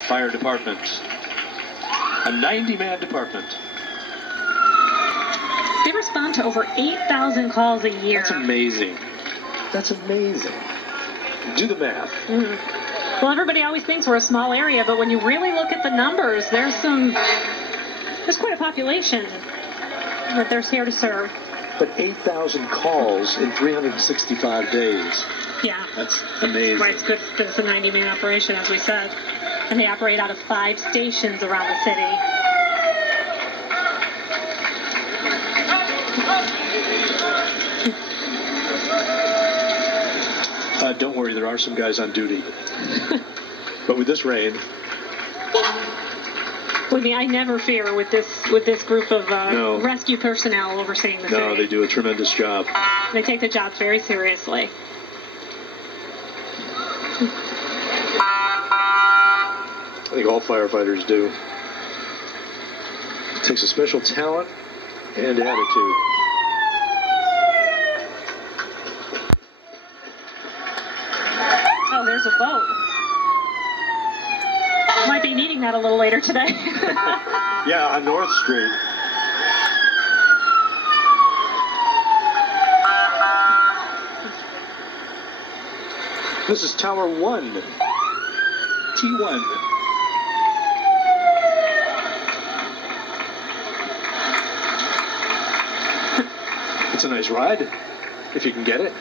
Fire department. A 90-man department. They respond to over 8,000 calls a year. That's amazing. That's amazing. Do the math. Mm-hmm. Well, everybody always thinks we're a small area, but when you really look at the numbers, there's quite a population that they're here to serve. But 8,000 calls in 365 days. Yeah. That's amazing. Right, it's good because it's a 90-man operation, as we said. And they operate out of 5 stations around the city. Don't worry, there are some guys on duty. But with this rain... With me, I never fear with this group of rescue personnel overseeing the city. No, they do a tremendous job. They take their jobs very seriously. I think all firefighters do. It takes a special talent and attitude. Oh, there's a boat. Might be needing that a little later today. Yeah, on North Street. This is Tower 1. T1. It's a nice ride, if you can get it.